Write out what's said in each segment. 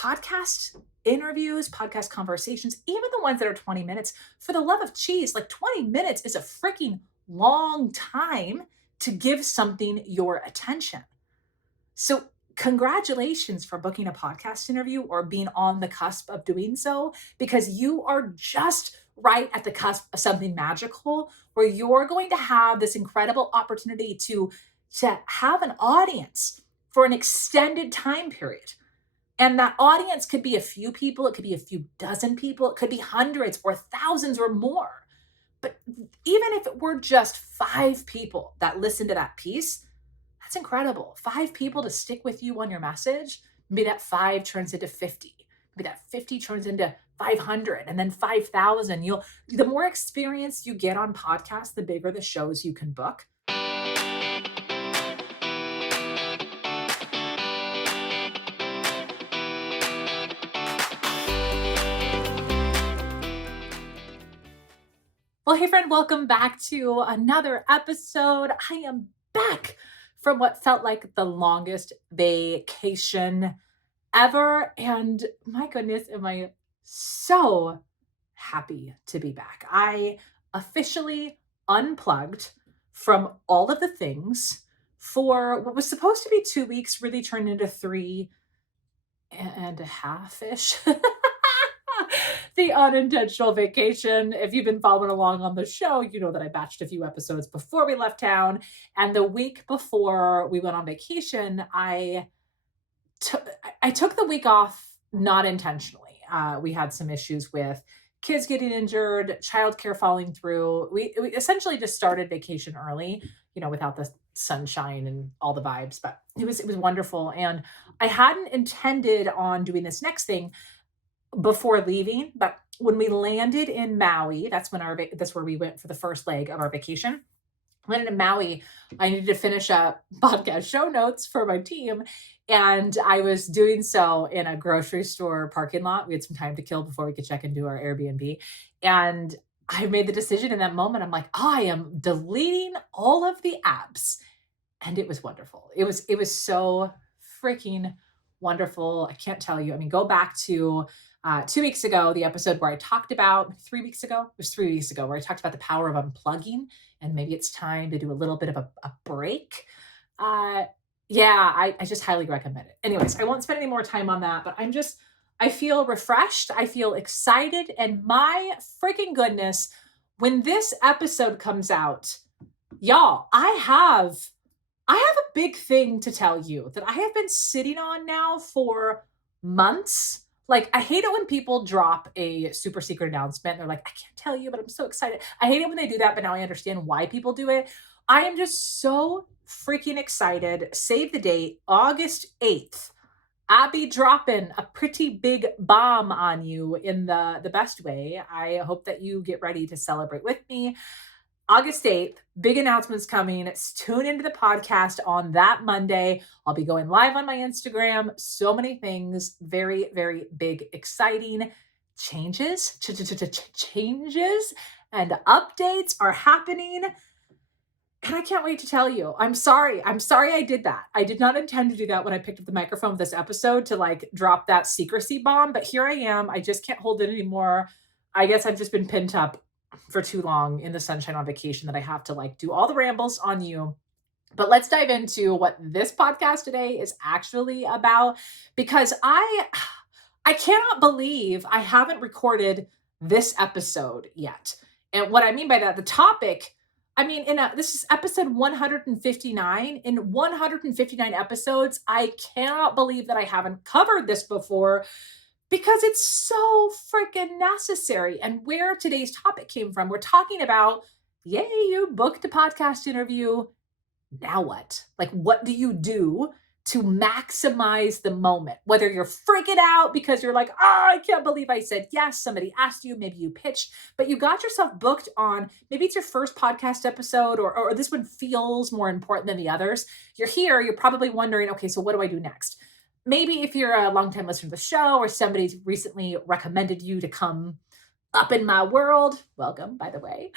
podcast interviews, podcast conversations, even the ones that are 20 minutes, for the love of cheese, like 20 minutes is a freaking long time to give something your attention. So, congratulations for booking a podcast interview or being on the cusp of doing so, because you are just right at the cusp of something magical where you're going to have this incredible opportunity to have an audience for an extended time period. And that audience could be a few people, it could be a few dozen people, it could be hundreds or thousands or more. But even if it were just 5 people that listen to that piece, that's incredible. 5 people to stick with you on your message. Maybe that 5 turns into 50. Maybe that 50 turns into 500 and then 5,000. The more experience you get on podcasts, the bigger the shows you can book. Well, hey, friend, welcome back to another episode. I am back from what felt like the longest vacation ever. And my goodness, am I so happy to be back. I officially unplugged from all of the things for what was supposed to be 2 weeks, really turned into 3.5 ish. The unintentional vacation. If you've been following along on the show, you know that I batched a few episodes before we left town. And the week before we went on vacation, I took the week off not intentionally. We had some issues with kids getting injured, childcare falling through. We essentially just started vacation early, without the sunshine and all the vibes, but it was wonderful. And I hadn't intended on doing this next thing before leaving, but when we landed in Maui, that's where we went for the first leg of our vacation. Landed in Maui, I needed to finish up podcast show notes for my team, and I was doing so in a grocery store parking lot. We had some time to kill before we could check into our Airbnb, and I made the decision in that moment. I'm like, I am deleting all of the apps, and it was wonderful. It was so freaking wonderful. I can't tell you. I mean, go back to 2 weeks ago, the episode where I talked about 3 weeks ago. It was 3 weeks ago where I talked about the power of unplugging, and maybe it's time to do a little bit of a break. Uh, yeah, I just highly recommend it. Anyways, I won't spend any more time on that, but I feel refreshed. I feel excited. And my freaking goodness, when this episode comes out, y'all, I have a big thing to tell you that I have been sitting on now for months. Like, I hate it when people drop a super secret announcement. They're like, I can't tell you, but I'm so excited. I hate it when they do that, but now I understand why people do it. I am just so freaking excited. Save the date, August 8th. I'll be dropping a pretty big bomb on you in the best way. I hope that you get ready to celebrate with me. August 8th, big announcements coming. Tune into the podcast on that Monday. I'll be going live on my Instagram. So many things. Very, very big, exciting changes. Changes and updates are happening. And I can't wait to tell you. I'm sorry. I'm sorry I did that. I did not intend to do that when I picked up the microphone for this episode to drop that secrecy bomb. But here I am. I just can't hold it anymore. I guess I've just been pinned up for too long in the sunshine on vacation that I have to do all the rambles on you. But let's dive into what this podcast today is actually about, because I cannot believe I haven't recorded this episode yet. And what I mean by that, the topic, this is episode 159. In 159 episodes, I cannot believe that I haven't covered this before, because it's so freaking necessary. And where today's topic came from, we're talking about, yay, you booked a podcast interview. Now what? What do you do to maximize the moment? Whether you're freaking out because you're like, oh, I can't believe I said yes. Somebody asked you, maybe you pitched, but you got yourself booked on, maybe it's your first podcast episode, or this one feels more important than the others. You're here, you're probably wondering, okay, so what do I do next? Maybe if you're a longtime listener to the show, or somebody's recently recommended you to come up in my world, welcome, by the way.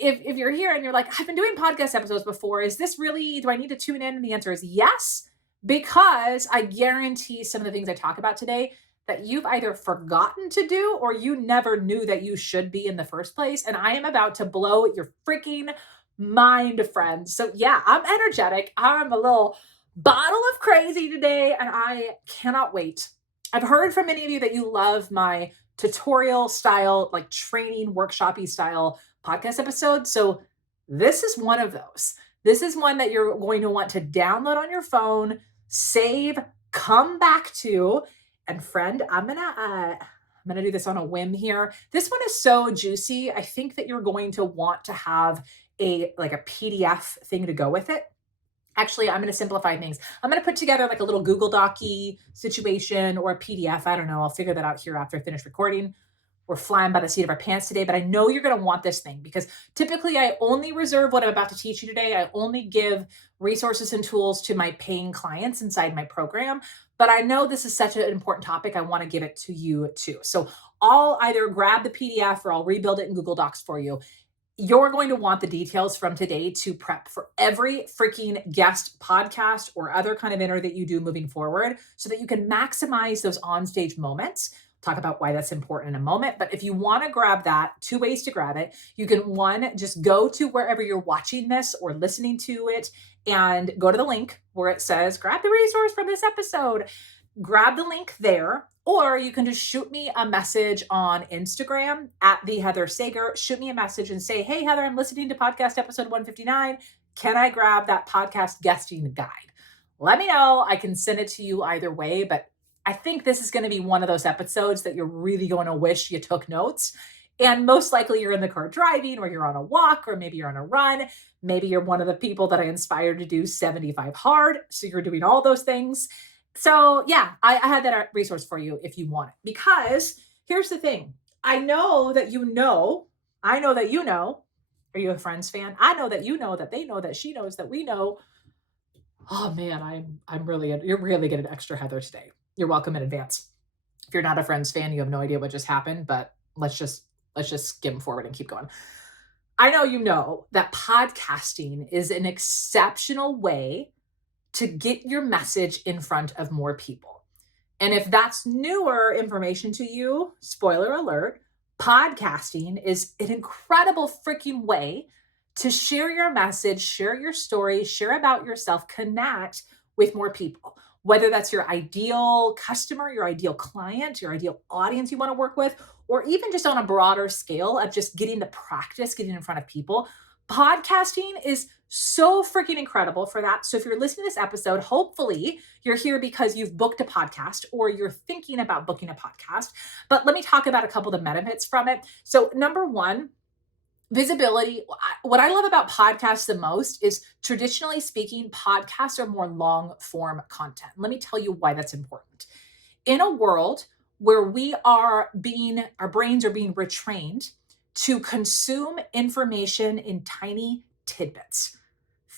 If you're here and you're like, I've been doing podcast episodes before, is this really, do I need to tune in? And the answer is yes. because I guarantee some of the things I talk about today that you've either forgotten to do or you never knew that you should be in the first place. And I am about to blow your freaking mind, friends. So, yeah, I'm energetic. I'm a little bottle of crazy today, and I cannot wait. I've heard from many of you that you love my tutorial style, like training workshopy style podcast episodes. So, this is one of those. This is one that you're going to want to download on your phone, save, come back to. And friend, I'm gonna do this on a whim here. This one is so juicy. I think that you're going to want to have a PDF thing to go with it. Actually, I'm going to simplify things. I'm going to put together like a little Google Docy situation or a PDF. I don't know. I'll figure that out here after I finish recording. We're flying by the seat of our pants today, but I know you're going to want this thing because typically I only reserve what I'm about to teach you today. I only give resources and tools to my paying clients inside my program, but I know this is such an important topic. I want to give it to you too. So I'll either grab the PDF or I'll rebuild it in Google Docs for you. You're going to want the details from today to prep for every freaking guest podcast or other kind of interview that you do moving forward so that you can maximize those onstage moments. Talk about why that's important in a moment. But if you want to grab that, two ways to grab it. You can, one, just go to wherever you're watching this or listening to it and go to the link where it says, grab the resource from this episode. Grab the link there, or you can just shoot me a message on Instagram at the Heather Sager. Shoot me a message and say, hey, Heather, I'm listening to podcast episode 159. Can I grab that podcast guesting guide? Let me know. I can send it to you either way, but I think this is going to be one of those episodes that you're really going to wish you took notes. And most likely you're in the car driving, or you're on a walk, or maybe you're on a run. Maybe you're one of the people that I inspired to do 75 hard. So you're doing all those things. So yeah, I had that resource for you if you want it. Because here's the thing. I know that you know. Are you a Friends fan? I know that you know that they know that she knows that we know. Oh man, you're really getting extra Heather today. You're welcome in advance. If you're not a Friends fan, you have no idea what just happened, but let's just skim forward and keep going. I know you know that podcasting is an exceptional way to get your message in front of more people. And if that's newer information to you, spoiler alert, podcasting is an incredible freaking way to share your message, share your story, share about yourself, connect with more people. Whether that's your ideal customer, your ideal client, your ideal audience you want to work with, or even just on a broader scale of just getting the practice, getting in front of people. Podcasting is so freaking incredible for that. So if you're listening to this episode, hopefully you're here because you've booked a podcast or you're thinking about booking a podcast. But let me talk about a couple of the benefits from it. So number one, visibility. What I love about podcasts the most is, traditionally speaking, podcasts are more long form content. Let me tell you why that's important. In a world where our brains are being retrained to consume information in tiny tidbits,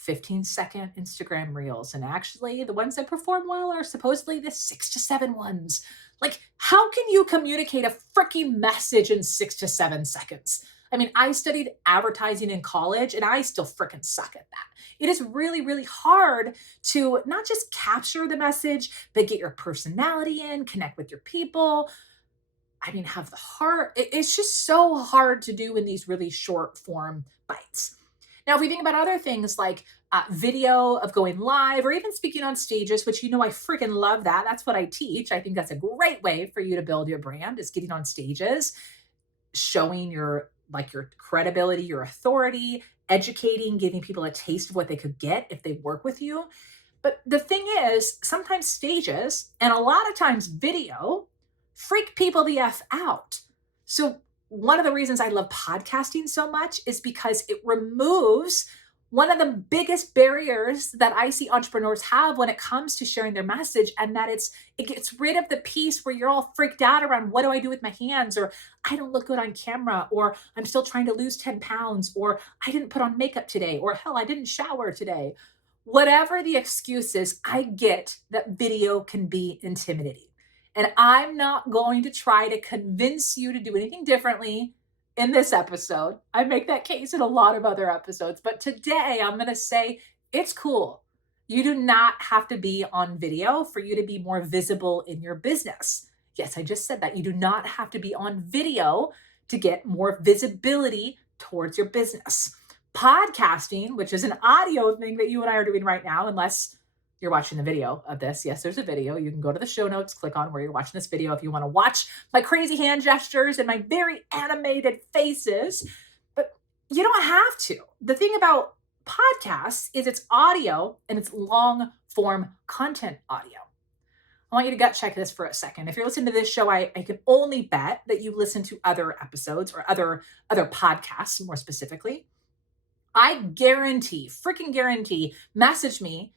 15-second Instagram reels. And actually, the ones that perform well are supposedly the 6 to 7 ones. Like, how can you communicate a freaking message in 6 to 7 seconds? I mean, I studied advertising in college and I still freaking suck at that. It is really, really hard to not just capture the message, but get your personality in, connect with your people. I mean, have the heart. It's just so hard to do in these really short form bites. Now, if we think about other things like video of going live or even speaking on stages, which I freaking love that. That's what I teach. I think that's a great way for you to build your brand, is getting on stages, showing your credibility, your authority, educating, giving people a taste of what they could get if they work with you. But the thing is, sometimes stages and a lot of times video freak people the F out. So one of the reasons I love podcasting so much is because it removes one of the biggest barriers that I see entrepreneurs have when it comes to sharing their message, and that it gets rid of the piece where you're all freaked out around, what do I do with my hands? Or I don't look good on camera, or I'm still trying to lose 10 pounds, or I didn't put on makeup today, or hell, I didn't shower today. Whatever the excuse is, I get that video can be intimidating. And I'm not going to try to convince you to do anything differently in this episode. I make that case in a lot of other episodes, but today I'm going to say it's cool. You do not have to be on video for you to be more visible in your business. Yes, I just said that. You do not have to be on video to get more visibility towards your business. Podcasting, which is an audio thing that you and I are doing right now, unless you're watching the video of this. Yes, there's a video. You can go to the show notes, click on where you're watching this video if you want to watch my crazy hand gestures and my very animated faces. But you don't have to. The thing about podcasts is it's audio and it's long form content audio. I want you to gut check this for a second. If you're listening to this show, I can only bet that you listen to other episodes or other podcasts more specifically. I guarantee, freaking guarantee, message me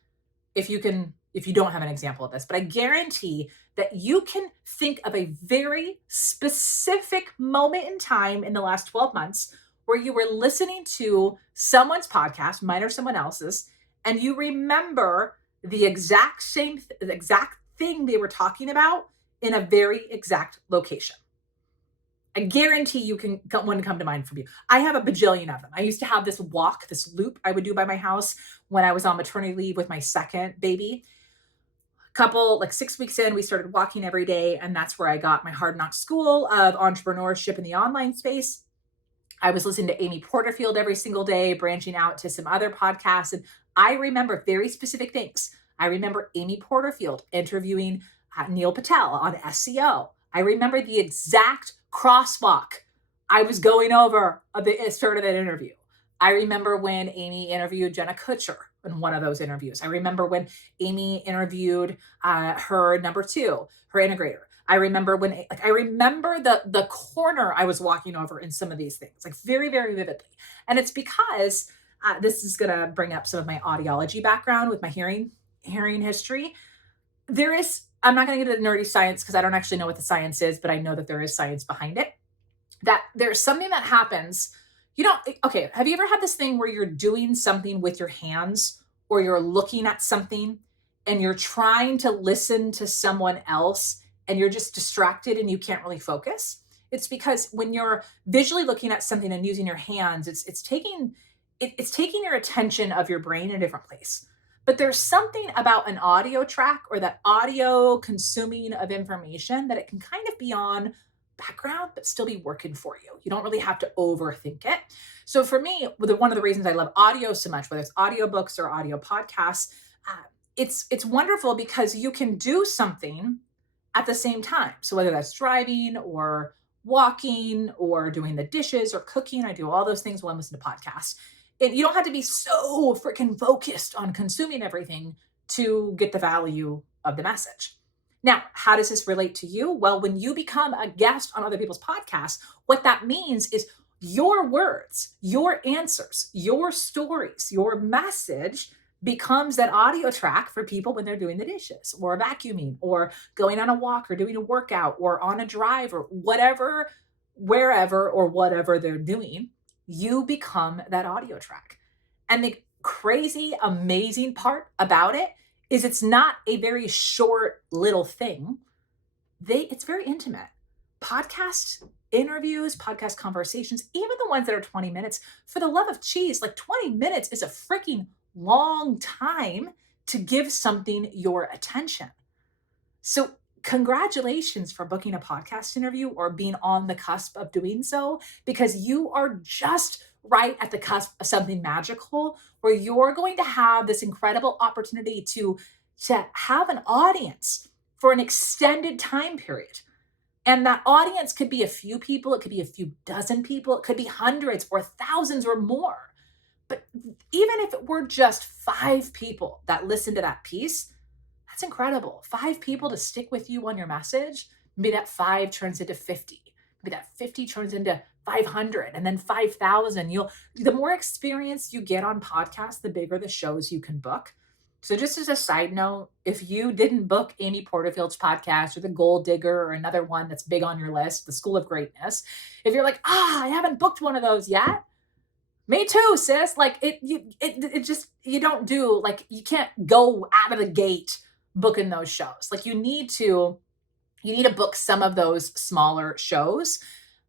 if you don't have an example of this, but I guarantee that you can think of a very specific moment in time in the last 12 months where you were listening to someone's podcast, mine or someone else's, and you remember the exact thing they were talking about in a very exact location. I guarantee you can one come to mind from you. I have a bajillion of them. I used to have this loop I would do by my house when I was on maternity leave with my second baby. 6 weeks in, we started walking every day, and that's where I got my hard knock school of entrepreneurship in the online space. I was listening to Amy Porterfield every single day, branching out to some other podcasts. And I remember very specific things. I remember Amy Porterfield interviewing Neil Patel on SEO. I remember the exact crosswalk I was going over at the start of that interview. I remember when Amy interviewed Jenna Kutcher in one of those interviews. I remember when Amy interviewed her number two, her integrator. I remember the corner I was walking over in some of these things, very, very vividly. And it's because this is going to bring up some of my audiology background with my hearing history. I'm not going to get into the nerdy science because I don't actually know what the science is, but I know that there is science behind it. That there's something that happens. Okay, have you ever had this thing where you're doing something with your hands or you're looking at something and you're trying to listen to someone else and you're just distracted and you can't really focus? It's because when you're visually looking at something and using your hands, it's taking your attention of your brain in a different place. But there's something about an audio track or that audio consuming of information that it can kind of be on background, but still be working for you. You don't really have to overthink it. So for me, one of the reasons I love audio so much, whether it's audiobooks or audio podcasts, it's wonderful because you can do something at the same time. So whether that's driving or walking or doing the dishes or cooking, I do all those things while I'm listening to podcasts. And you don't have to be so freaking focused on consuming everything to get the value of the message. Now, how does this relate to you? Well, when you become a guest on other people's podcasts, what that means is your words, your answers, your stories, your message becomes that audio track for people when they're doing the dishes or vacuuming or going on a walk or doing a workout or on a drive or whatever, wherever or whatever they're doing. You become that audio track. And the crazy, amazing part about it is it's not a very short little thing. It's very intimate. Podcast interviews, podcast conversations, even the ones that are 20 minutes, for the love of cheese, 20 minutes is a freaking long time to give something your attention. So congratulations for booking a podcast interview or being on the cusp of doing so, because you are just right at the cusp of something magical where you're going to have this incredible opportunity to have an audience for an extended time period. And that audience could be a few people, it could be a few dozen people, it could be hundreds or thousands or more. But even if it were just 5 people that listen to that piece, that's incredible. 5 people to stick with you on your message. Maybe that 5 turns into 50. Maybe that 50 turns into 500 and then 5,000. The more experience you get on podcasts, the bigger the shows you can book. So just as a side note, if you didn't book Amy Porterfield's podcast or The Gold Digger or another one that's big on your list, The School of Greatness, if you're like, I haven't booked one of those yet, me too, sis. You don't do, you can't go out of the gate booking those shows. You need to book some of those smaller shows.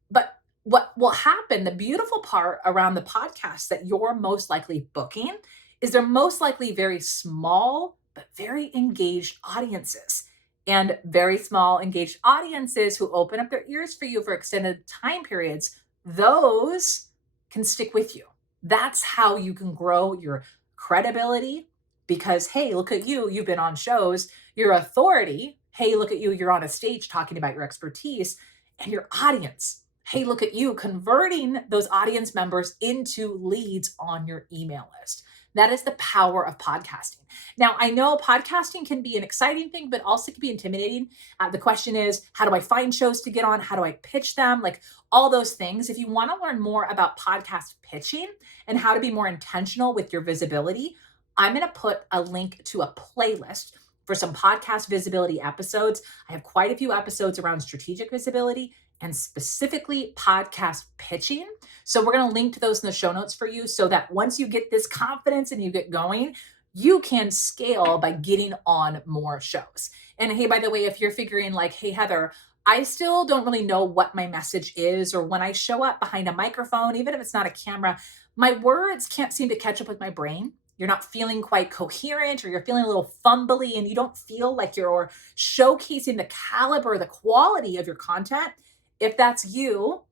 But what will happen, the beautiful part around the podcast that you're most likely booking is they're most likely very small, but very engaged audiences. And very small, engaged audiences who open up their ears for you for extended time periods, those can stick with you. That's how you can grow your credibility because, hey, look at you, you've been on shows, your authority. Hey, look at you, you're on a stage talking about your expertise and your audience. Hey, look at you converting those audience members into leads on your email list. That is the power of podcasting. Now, I know podcasting can be an exciting thing, but also can be intimidating. The question is, how do I find shows to get on? How do I pitch them? Like all those things. If you want to learn more about podcast pitching and how to be more intentional with your visibility, I'm going to put a link to a playlist for some podcast visibility episodes. I have quite a few episodes around strategic visibility and specifically podcast pitching. So we're going to link to those in the show notes for you so that once you get this confidence and you get going, you can scale by getting on more shows. And hey, by the way, if you're figuring like, hey, Heather, I still don't really know what my message is, or when I show up behind a microphone, even if it's not a camera, my words can't seem to catch up with my brain. You're not feeling quite coherent, or you're feeling a little fumbly, and you don't feel like you're showcasing the caliber, the quality of your content. If that's you,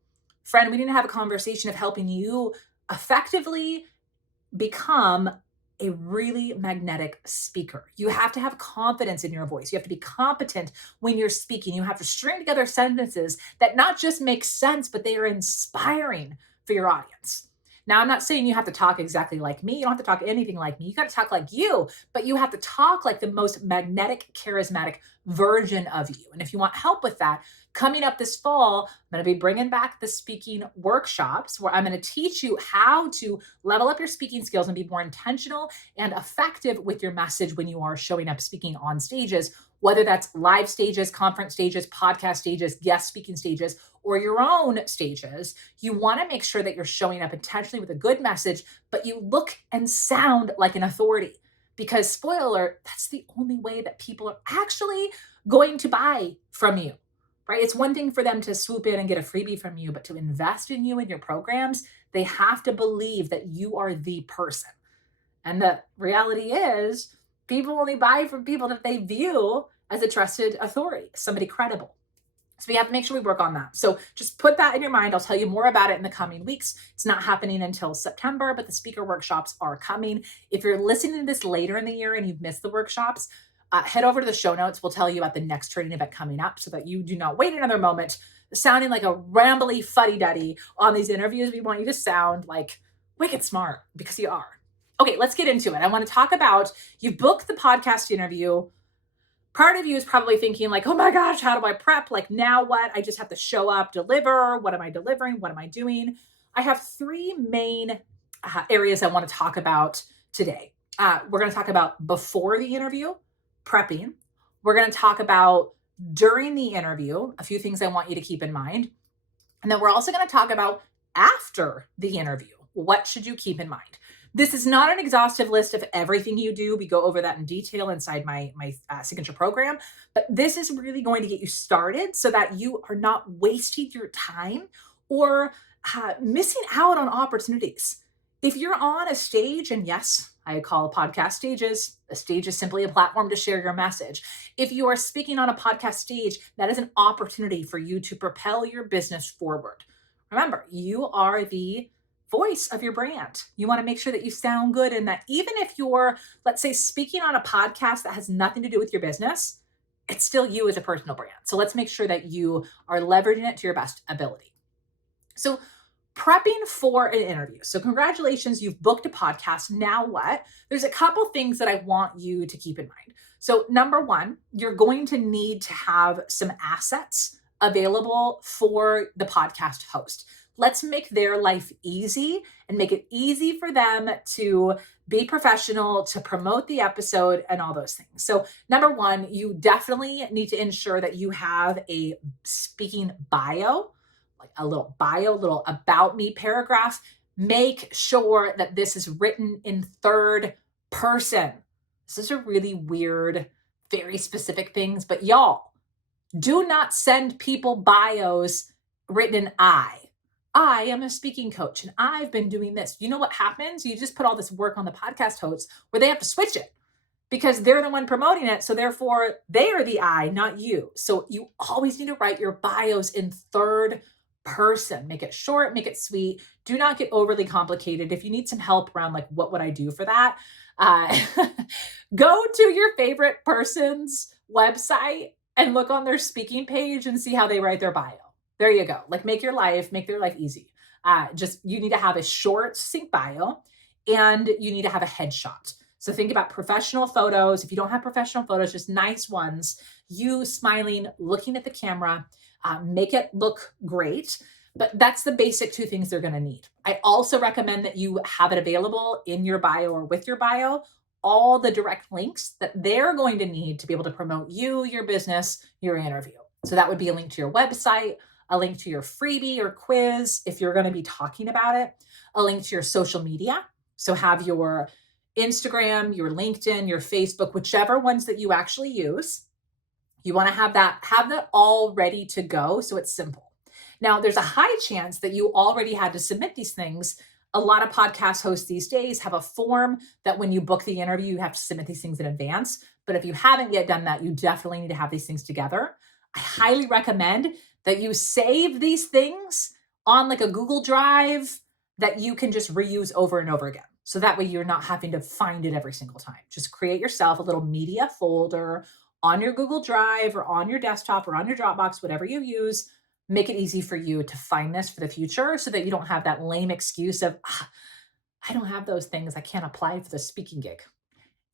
friend, we need to have a conversation of helping you effectively become a really magnetic speaker. You have to have confidence in your voice. You have to be competent when you're speaking. You have to string together sentences that not just make sense, but they are inspiring for your audience. Now, I'm not saying you have to talk exactly like me. You don't have to talk anything like me. You got to talk like you, but you have to talk like the most magnetic, charismatic version of you. And if you want help with that, coming up this fall, I'm going to be bringing back the speaking workshops where I'm going to teach you how to level up your speaking skills and be more intentional and effective with your message when you are showing up speaking on stages, whether that's live stages, conference stages, podcast stages, guest speaking stages, or your own stages. You want to make sure that you're showing up intentionally with a good message, but you look and sound like an authority. Because spoiler alert, that's the only way that people are actually going to buy from you, right? It's one thing for them to swoop in and get a freebie from you, but to invest in you and your programs, they have to believe that you are the person. And the reality is, people only buy from people that they view as a trusted authority, somebody credible. So we have to make sure we work on that. So just put that in your mind. I'll tell you more about it in the coming weeks. It's not happening until September, but the speaker workshops are coming. If you're listening to this later in the year and you've missed the workshops, head over to the show notes. We'll tell you about the next training event coming up so that you do not wait another moment sounding like a rambly fuddy-duddy on these interviews. We want you to sound like wicked smart because you are. Okay, let's get into it. I want to talk about, you booked the podcast interview. Part of you is probably thinking like, oh my gosh, how do I prep? Like now what? I just have to show up, deliver. What am I delivering? What am I doing? I have three main areas I want to talk about today. We're going to talk about before the interview, prepping. We're going to talk about during the interview, a few things I want you to keep in mind. And then we're also going to talk about after the interview. What should you keep in mind? This is not an exhaustive list of everything you do. We go over that in detail inside my signature program, but this is really going to get you started so that you are not wasting your time or missing out on opportunities. If you're on a stage, and yes, I call podcast stages, a stage is simply a platform to share your message. If you are speaking on a podcast stage, that is an opportunity for you to propel your business forward. Remember, you are the voice of your brand. You want to make sure that you sound good and that even if you're, let's say, speaking on a podcast that has nothing to do with your business, it's still you as a personal brand. So let's make sure that you are leveraging it to your best ability. So prepping for an interview. So congratulations, you've booked a podcast. Now what? There's a couple things that I want you to keep in mind. So number one, you're going to need to have some assets available for the podcast host. Let's make their life easy and make it easy for them to be professional, to promote the episode and all those things. So number one, you definitely need to ensure that you have a speaking bio, like a little bio, little about me paragraph. Make sure that this is written in third person. This is a really weird, very specific things, but y'all, do not send people bios written in I. I am a speaking coach and I've been doing this. You know what happens? You just put all this work on the podcast hosts where they have to switch it because they're the one promoting it. So therefore, they are the I, not you. So you always need to write your bios in third person. Make it short, make it sweet. Do not get overly complicated. If you need some help around like what would I do for that, uh, go to your favorite person's website and look on their speaking page and see how they write their bio. There you go. Like make their life easy. Just you need to have a short, succinct bio, and you need to have a headshot. So think about professional photos. If you don't have professional photos, just nice ones. You smiling, looking at the camera, make it look great. But that's the basic two things they're going to need. I also recommend that you have it available in your bio or with your bio, all the direct links that they're going to need to be able to promote you, your business, your interview. So that would be a link to your website, a link to your freebie or quiz if you're going to be talking about it, a link to your social media. So have your Instagram, your LinkedIn, your Facebook, whichever ones that you actually use. You want to have that all ready to go so it's simple. Now, there's a high chance that you already had to submit these things. A lot of podcast hosts these days have a form that when you book the interview, you have to submit these things in advance. But if you haven't yet done that, you definitely need to have these things together. I highly recommend that you save these things on like a Google Drive that you can just reuse over and over again. So that way you're not having to find it every single time. Just create yourself a little media folder on your Google Drive or on your desktop or on your Dropbox, whatever you use. Make it easy for you to find this for the future so that you don't have that lame excuse of, I don't have those things. I can't apply for the speaking gig.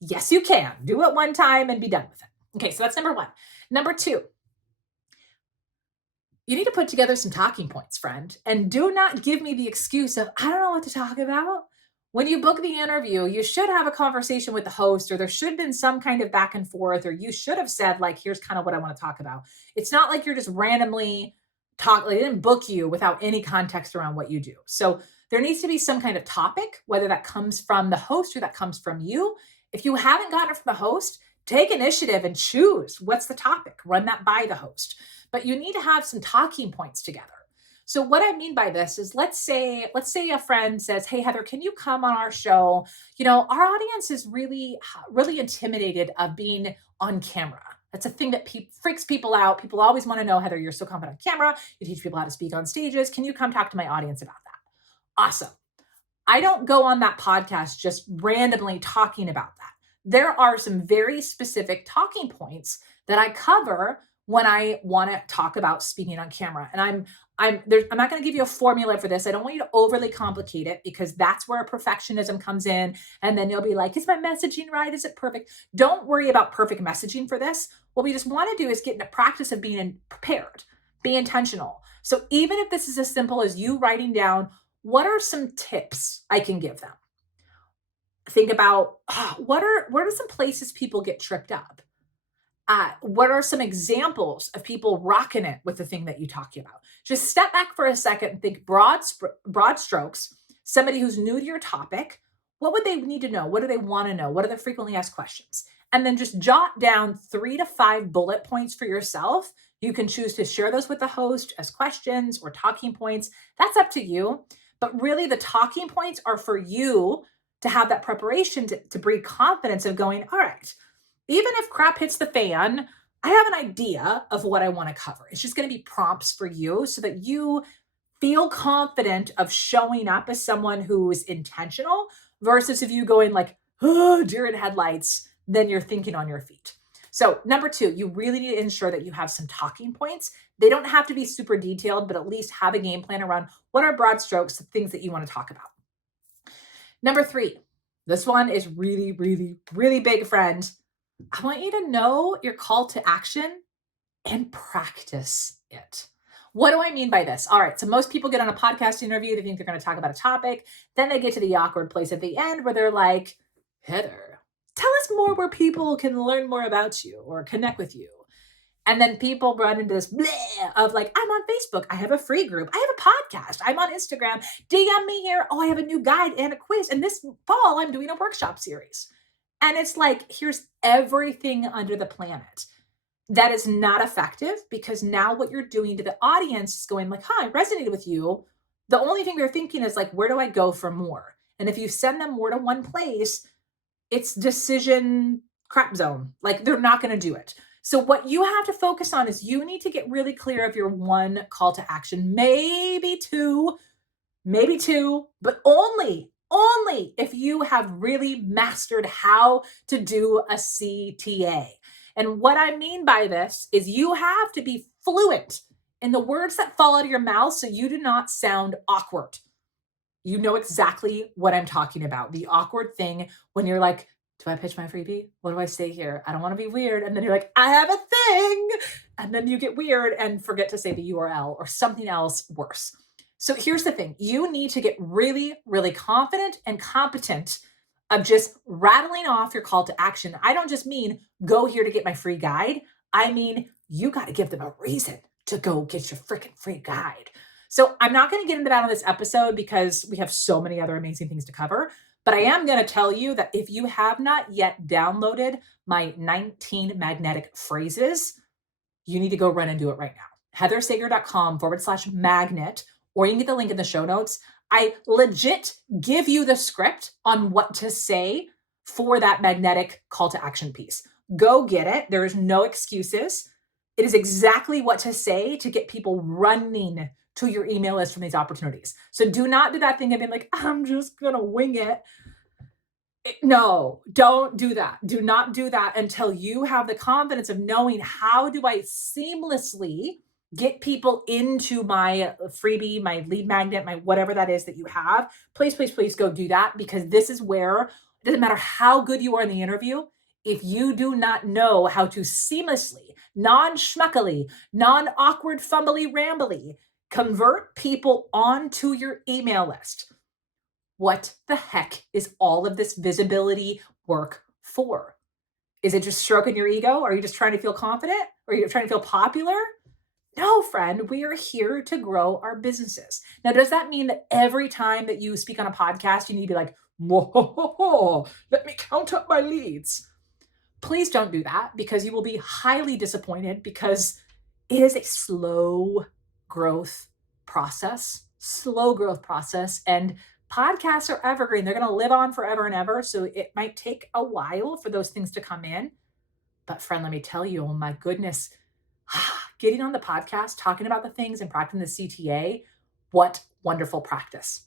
Yes, you can. Do it one time and be done with it. Okay, so that's number one. Number two, you need to put together some talking points, friend. And do not give me the excuse of, I don't know what to talk about. When you book the interview, you should have a conversation with the host, or there should have been some kind of back and forth, or you should have said, like, here's kind of what I want to talk about. It's not like you're just randomly they didn't book you without any context around what you do. So there needs to be some kind of topic, whether that comes from the host or that comes from you. If you haven't gotten it from the host, take initiative and choose what's the topic. Run that by the host. But you need to have some talking points together. So what I mean by this is let's say a friend says, "Hey Heather, can you come on our show? You know, our audience is really intimidated of being on camera. That's a thing that freaks people out. People always want to know, Heather, you're so confident on camera. You teach people how to speak on stages. Can you come talk to my audience about that?" Awesome. I don't go on that podcast just randomly talking about that. There are some very specific talking points that I cover when I want to talk about speaking on camera. And I'm not going to give you a formula for this. I don't want you to overly complicate it because that's where perfectionism comes in. And then you'll be like, is my messaging right? Is it perfect? Don't worry about perfect messaging for this. What we just want to do is get into practice of being prepared, be intentional. So even if this is as simple as you writing down, what are some tips I can give them? Think about what are some places people get tripped up? What are some examples of people rocking it with the thing that you talk about? Just step back for a second and think broad strokes. Somebody who's new to your topic, what would they need to know? What do they want to know? What are the frequently asked questions? And then just jot down 3 to 5 bullet points for yourself. You can choose to share those with the host as questions or talking points. That's up to you. But really, the talking points are for you to have that preparation to breed confidence of going, all right, even if crap hits the fan, I have an idea of what I want to cover. It's just going to be prompts for you so that you feel confident of showing up as someone who's intentional versus if you go in like, oh, deer in headlights, then you're thinking on your feet. So number 2, you really need to ensure that you have some talking points. They don't have to be super detailed, but at least have a game plan around what are broad strokes, the things that you want to talk about. Number 3, this one is really, really, really big, friend. I want you to know your call to action and practice it. What do I mean by this? All right, so most people get on a podcast interview, they think they're going to talk about a topic. Then they get to the awkward place at the end where they're like, Heather, tell us more where people can learn more about you or connect with you. And then people run into this bleh of like, I'm on Facebook. I have a free group. I have a podcast. I'm on Instagram. DM me here. Oh, I have a new guide and a quiz. And this fall, I'm doing a workshop series. And it's like, here's everything under the planet. That is not effective because now what you're doing to the audience is going like, hi, I resonated with you. The only thing they're thinking is like, where do I go for more? And if you send them more to one place, it's decision crap zone. Like they're not going to do it. So what you have to focus on is you need to get really clear of your one call to action, maybe two, but only if you have really mastered how to do a CTA. And what I mean by this is you have to be fluent in the words that fall out of your mouth so you do not sound awkward. You know exactly what I'm talking about. The awkward thing when you're like, do I pitch my freebie? What do I say here? I don't want to be weird. And then you're like, I have a thing. And then you get weird and forget to say the URL or something else worse. So here's the thing. You need to get really, really confident and competent of just rattling off your call to action. I don't just mean go here to get my free guide. I mean, you got to give them a reason to go get your freaking free guide. So I'm not going to get into that on this episode because we have so many other amazing things to cover. But I am going to tell you that if you have not yet downloaded my 19 magnetic phrases, you need to go run and do it right now. heathersager.com/magnet, or you can get the link in the show notes. I legit give you the script on what to say for that magnetic call to action piece. Go get it. There is no excuses. It is exactly what to say to get people running to your email list from these opportunities. So do not do that thing of being like, I'm just going to wing it. No, don't do that. Do not do that until you have the confidence of knowing how do I seamlessly get people into my freebie, my lead magnet, my whatever that is that you have. Please go do that, because this is where it doesn't matter how good you are in the interview. If you do not know how to seamlessly, non-schmuckily, non-awkward, fumbly, rambly, convert people onto your email list, what the heck is all of this visibility work for? Is it just stroking your ego? Are you just trying to feel confident? Or are you trying to feel popular? No, friend, we are here to grow our businesses. Now, does that mean that every time that you speak on a podcast, you need to be like, whoa, let me count up my leads? Please don't do that, because you will be highly disappointed, because it is a slow growth process, and podcasts are evergreen. They're going to live on forever and ever. So it might take a while for those things to come in. But friend, let me tell you, oh my goodness, getting on the podcast, talking about the things and practicing the CTA, what wonderful practice.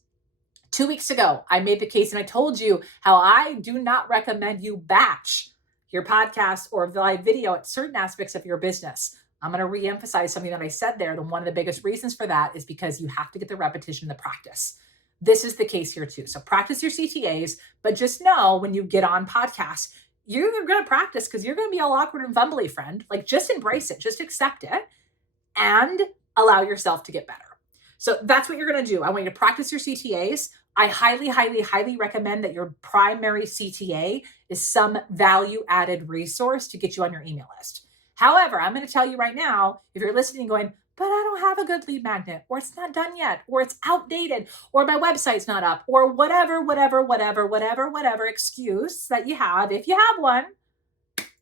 2 weeks ago, I made the case and I told you how I do not recommend you batch your podcast or live video at certain aspects of your business. I'm going to reemphasize something that I said there. One of the biggest reasons for that is because you have to get the repetition, the practice. This is the case here too. So practice your CTAs, but just know when you get on podcasts, you're going to practice because you're going to be all awkward and fumbly, friend. Like, just embrace it, just accept it, and allow yourself to get better. So that's what you're going to do. I want you to practice your CTAs. I highly recommend that your primary CTA is some value added resource to get you on your email list. However, I'm going to tell you right now, if you're listening going, but I don't have a good lead magnet, or it's not done yet, or it's outdated, or my website's not up, or whatever excuse that you have, if you have one,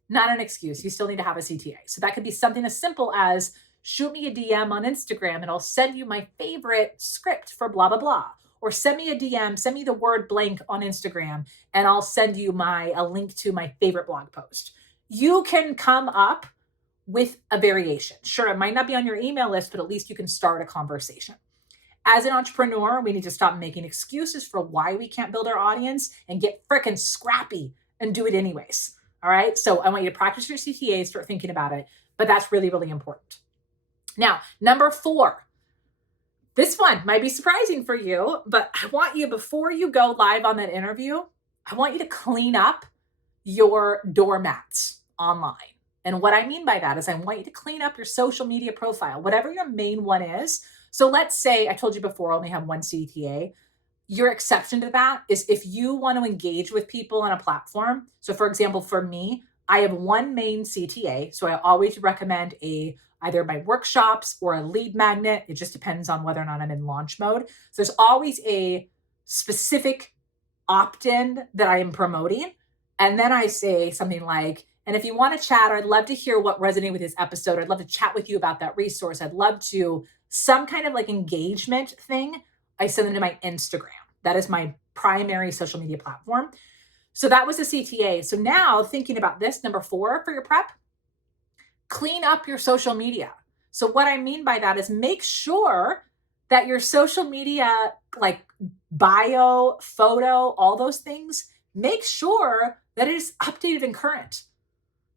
not an excuse. You still need to have a CTA. So that could be something as simple as shoot me a DM on Instagram and I'll send you my favorite script for blah, blah, blah. Or send me a DM, send me the word blank on Instagram, and I'll send you a link to my favorite blog post. You can come up with a variation. Sure, it might not be on your email list, but at least you can start a conversation. As an entrepreneur, we need to stop making excuses for why we can't build our audience and get freaking scrappy and do it anyways. All right. So I want you to practice your CTA, start thinking about it, but that's really, really important. Now, number 4, this one might be surprising for you, but I want you, before you go live on that interview, I want you to clean up your doormats online. And what I mean by that is I want you to clean up your social media profile, whatever your main one is. So let's say, I told you before, I only have one CTA. Your exception to that is if you want to engage with people on a platform. So for example, for me, I have one main CTA. So I always recommend either my workshops or a lead magnet. It just depends on whether or not I'm in launch mode. So there's always a specific opt-in that I am promoting. And then I say something like, and if you want to chat, or I'd love to hear what resonated with this episode, I'd love to chat with you about that resource. I'd love to, some kind of like engagement thing. I send them to my Instagram. That is my primary social media platform. So that was a CTA. So now thinking about this, number 4 for your prep, clean up your social media. So what I mean by that is make sure that your social media, like bio, photo, all those things, make sure that it is updated and current.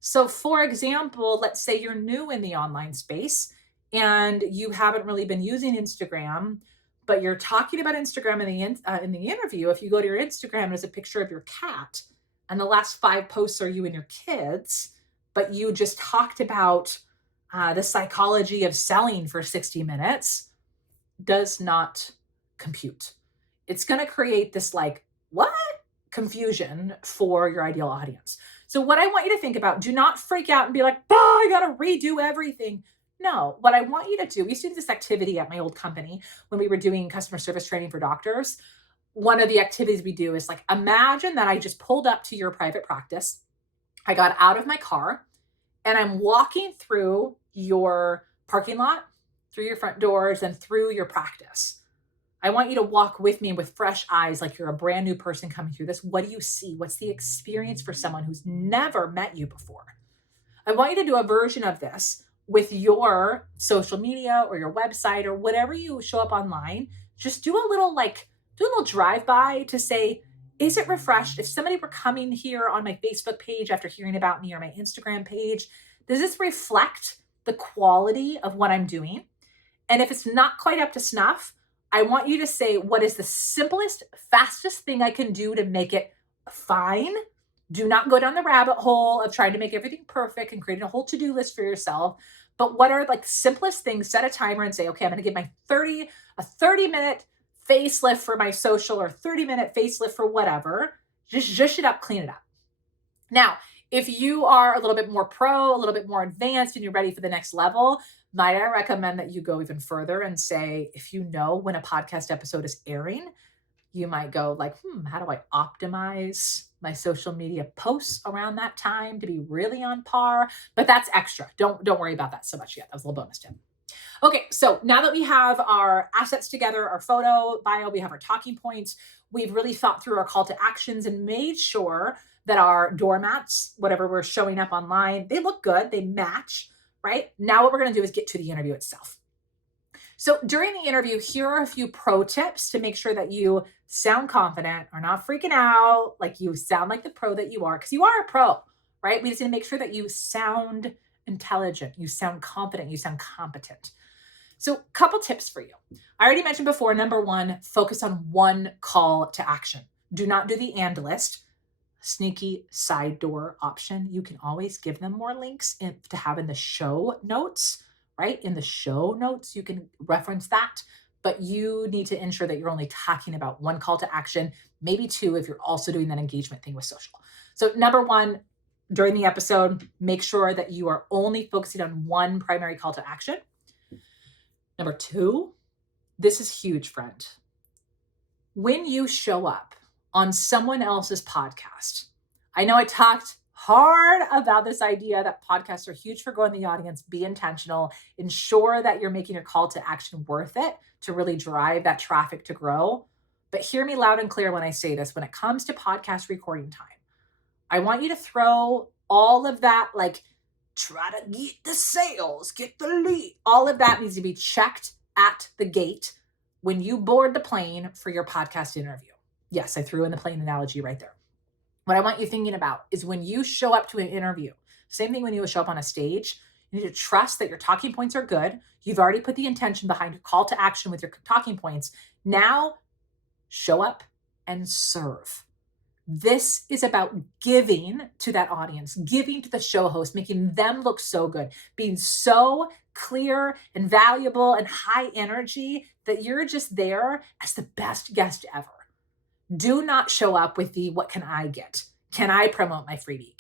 So for example, let's say you're new in the online space and you haven't really been using Instagram, but you're talking about Instagram in the interview. If you go to your Instagram, there's a picture of your cat, and the last 5 posts are you and your kids, but you just talked about the psychology of selling for 60 minutes, does not compute. It's going to create this like, what? Confusion for your ideal audience. So what I want you to think about, do not freak out and be like, oh, I got to redo everything. No, what I want you to do, we used to do this activity at my old company when we were doing customer service training for doctors. One of the activities we do is like, imagine that I just pulled up to your private practice. I got out of my car and I'm walking through your parking lot, through your front doors, and through your practice. I want you to walk with me with fresh eyes, like you're a brand new person coming through this. What do you see? What's the experience for someone who's never met you before? I want you to do a version of this with your social media or your website or whatever you show up online. Just do a little drive-by to say, is it refreshed? If somebody were coming here on my Facebook page after hearing about me or my Instagram page, does this reflect the quality of what I'm doing? And if it's not quite up to snuff, I want you to say, what is the simplest, fastest thing I can do to make it fine? Do not go down the rabbit hole of trying to make everything perfect and creating a whole to-do list for yourself. But what are like simplest things? Set a timer and say, okay, I'm going to give my 30-minute facelift for my social or 30-minute facelift for whatever. Just zhush it up, clean it up. Now, if you are a little bit more pro, a little bit more advanced, and you're ready for the next level, might I recommend that you go even further and say, if you know when a podcast episode is airing, you might go like, how do I optimize my social media posts around that time to be really on par? But that's extra. Don't worry about that so much yet. That was a little bonus tip. Okay, so now that we have our assets together, our photo, bio, we have our talking points, we've really thought through our call to actions and made sure that our doormats, whatever we're showing up online, they look good, they match, right? Now what we're going to do is get to the interview itself. So during the interview, here are a few pro tips to make sure that you sound confident, are not freaking out, like you sound like the pro that you are, because you are a pro, right? We just need to make sure that you sound intelligent, you sound confident, you sound competent. So a couple tips for you. I already mentioned before, number 1, focus on one call to action. Do not do the and list. Sneaky side door option. You can always give them more links to have in the show notes, right? In the show notes, you can reference that, but you need to ensure that you're only talking about one call to action, maybe 2 if you're also doing that engagement thing with social. So number 1, during the episode, make sure that you are only focusing on one primary call to action. Number 2, this is huge, friend. When you show up on someone else's podcast, I know I talked hard about this idea that podcasts are huge for growing the audience. Be intentional. Ensure that you're making your call to action worth it to really drive that traffic to grow. But hear me loud and clear when I say this. When it comes to podcast recording time, I want you to throw all of that, like try to get the sales, get the lead. All of that needs to be checked at the gate when you board the plane for your podcast interview. Yes, I threw in the plane analogy right there. What I want you thinking about is when you show up to an interview, same thing when you show up on a stage, you need to trust that your talking points are good. You've already put the intention behind your call to action with your talking points. Now, show up and serve. This is about giving to that audience, giving to the show host, making them look so good, being so clear and valuable and high energy that you're just there as the best guest ever. Do not show up with the, what can I get? Can I promote my freebie?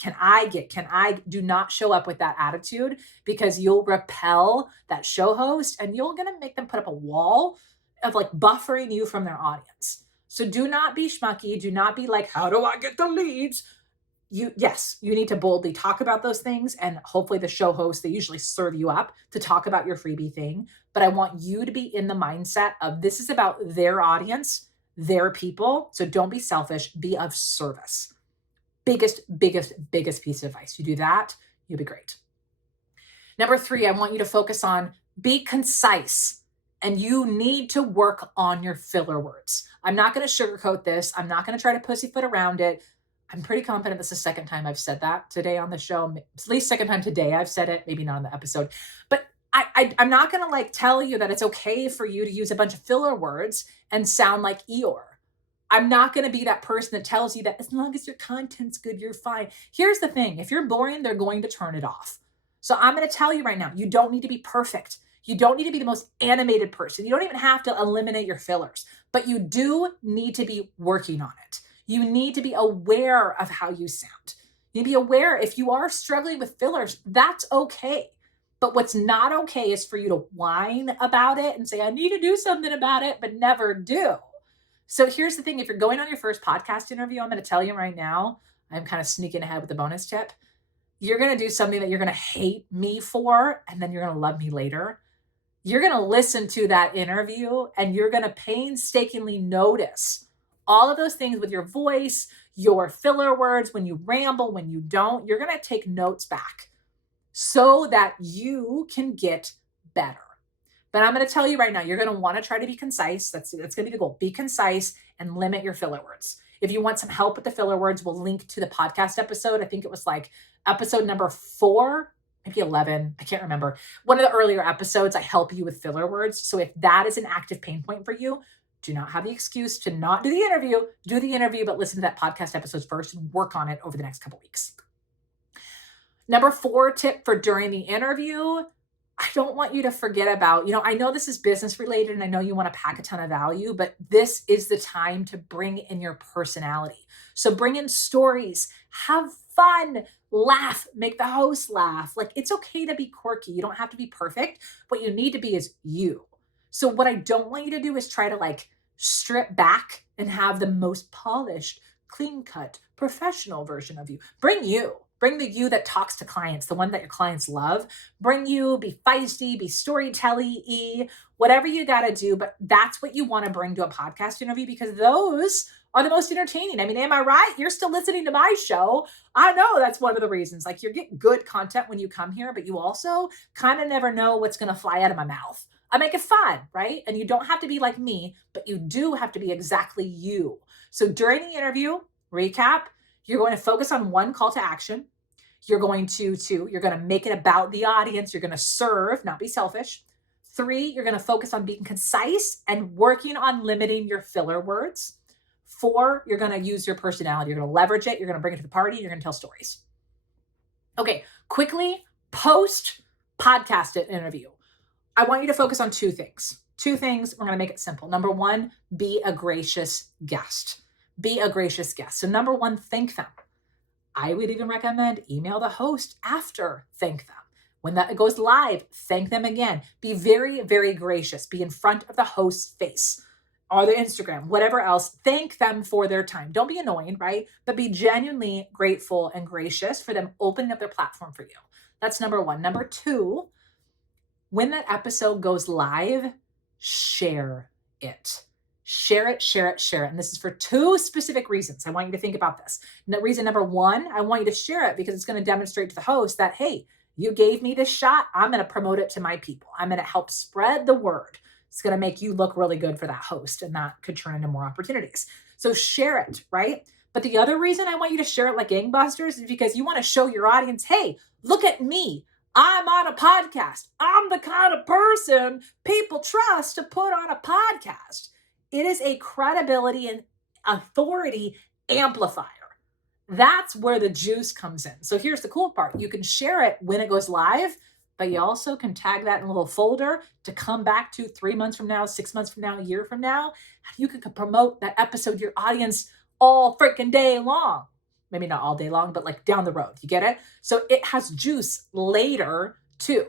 Do not show up with that attitude, because you'll repel that show host and you're going to make them put up a wall of like buffering you from their audience. So do not be schmucky. Do not be like, how do I get the leads? yes, you need to boldly talk about those things. And hopefully the show hosts, they usually serve you up to talk about your freebie thing. But I want you to be in the mindset of this is about their audience, their people. So don't be selfish, be of service. Biggest piece of advice. You do that, you'll be great. Number 3, I want you to focus on be concise, and you need to work on your filler words. I'm not going to sugarcoat this. I'm not going to try to pussyfoot around it. I'm pretty confident this is the second time I've said that today on the show. At least second time today I've said it, maybe not on the episode. But I'm not going to like tell you that it's okay for you to use a bunch of filler words and sound like Eeyore. I'm not going to be that person that tells you that as long as your content's good, you're fine. Here's the thing. If you're boring, they're going to turn it off. So I'm going to tell you right now, you don't need to be perfect. You don't need to be the most animated person. You don't even have to eliminate your fillers, but you do need to be working on it. You need to be aware of how you sound. You need to be aware if you are struggling with fillers, that's okay. But what's not okay is for you to whine about it and say, I need to do something about it, but never do. So here's the thing. If you're going on your first podcast interview, I'm going to tell you right now, I'm kind of sneaking ahead with the bonus tip. You're going to do something that you're going to hate me for, and then you're going to love me later. You're going to listen to that interview and you're going to painstakingly notice all of those things with your voice, your filler words, when you ramble, when you don't. You're going to take notes back so that you can get better. But I'm going to tell you right now, you're going to want to try to be concise. That's going to be the goal. Be concise and limit your filler words. If you want some help with the filler words, we'll link to the podcast episode. I think it was like episode number 4, maybe 11. I can't remember. One of the earlier episodes, I help you with filler words. So if that is an active pain point for you, do not have the excuse to not do the interview. Do the interview, but listen to that podcast episode first and work on it over the next couple weeks. Number 4 tip for during the interview, I don't want you to forget about, I know this is business related and I know you want to pack a ton of value, but this is the time to bring in your personality. So bring in stories, have fun, laugh, make the host laugh. Like it's okay to be quirky. You don't have to be perfect. What you need to be is you. So what I don't want you to do is try to like strip back and have the most polished, clean cut, professional version of you. Bring you. Bring the you that talks to clients, the one that your clients love. Bring you, be feisty, be storytelling-y, whatever you got to do. But that's what you want to bring to a podcast interview because those are the most entertaining. I mean, am I right? You're still listening to my show. I know that's one of the reasons. Like you get good content when you come here, but you also kind of never know what's going to fly out of my mouth. I make it fun, right? And you don't have to be like me, but you do have to be exactly you. So during the interview, recap, you're going to focus on one call to action. You're going to make it about the audience. You're going to serve, not be selfish. 3, you're going to focus on being concise and working on limiting your filler words. 4, you're going to use your personality. You're going to leverage it. You're going to bring it to the party. You're going to tell stories. Okay, quickly, post podcast interview. I want you to focus on 2 things. 2 things. We're going to make it simple. Number 1, be a gracious guest. Be a gracious guest. So number 1, thank them. I would even recommend email the host after, thank them. When that goes live, thank them again. Be very, very gracious. Be in front of the host's face or their Instagram, whatever else. Thank them for their time. Don't be annoying, right? But be genuinely grateful and gracious for them opening up their platform for you. That's number 1. Number 2, when that episode goes live, share it. Share it. And this is for 2 specific reasons. I want you to think about this. Reason number 1, I want you to share it because it's going to demonstrate to the host that, hey, you gave me this shot. I'm going to promote it to my people. I'm going to help spread the word. It's going to make you look really good for that host, and that could turn into more opportunities. So share it, right? But the other reason I want you to share it like gangbusters is because you want to show your audience, hey, look at me. I'm on a podcast. I'm the kind of person people trust to put on a podcast. It is a credibility and authority amplifier. That's where the juice comes in. So here's the cool part. You can share it when it goes live, but you also can tag that in a little folder to come back to 3 months from now, 6 months from now, a year from now. You can promote that episode to your audience all freaking day long. Maybe not all day long, but like down the road. You get it? So it has juice later too.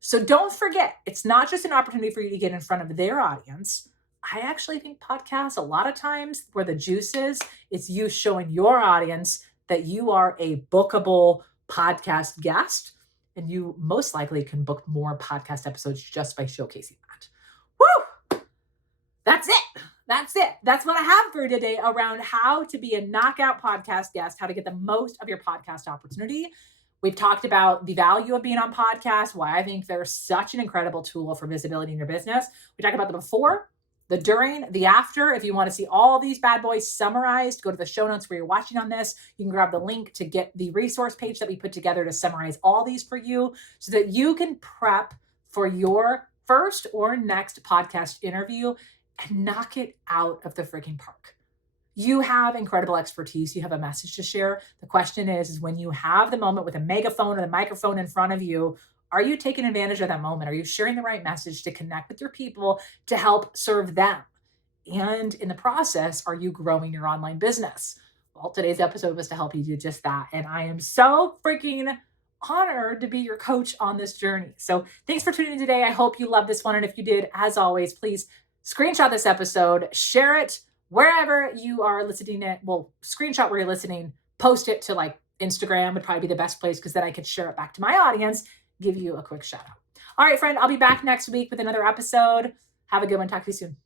So don't forget, it's not just an opportunity for you to get in front of their audience. I actually think podcasts, a lot of times where the juice is, it's you showing your audience that you are a bookable podcast guest, and you most likely can book more podcast episodes just by showcasing that. Woo! That's it. That's it. That's what I have for you today around how to be a knockout podcast guest, how to get the most of your podcast opportunity. We've talked about the value of being on podcasts, why I think they're such an incredible tool for visibility in your business. We talked about the before, the during, the after. If you want to see all these bad boys summarized, go to the show notes where you're watching on this. You can grab the link to get the resource page that we put together to summarize all these for you so that you can prep for your first or next podcast interview and knock it out of the freaking park. You have incredible expertise. You have a message to share. The question is when you have the moment with a megaphone or the microphone in front of you, are you taking advantage of that moment? Are you sharing the right message to connect with your people to help serve them? And in the process, are you growing your online business? Well, today's episode was to help you do just that. And I am so freaking honored to be your coach on this journey. So thanks for tuning in today. I hope you loved this one. And if you did, as always, please screenshot this episode, share it wherever you are listening it. Well, screenshot where you're listening, post it to like Instagram would probably be the best place because then I could share it back to my audience, give you a quick shout out. All right, friend, I'll be back next week with another episode. Have a good one. Talk to you soon.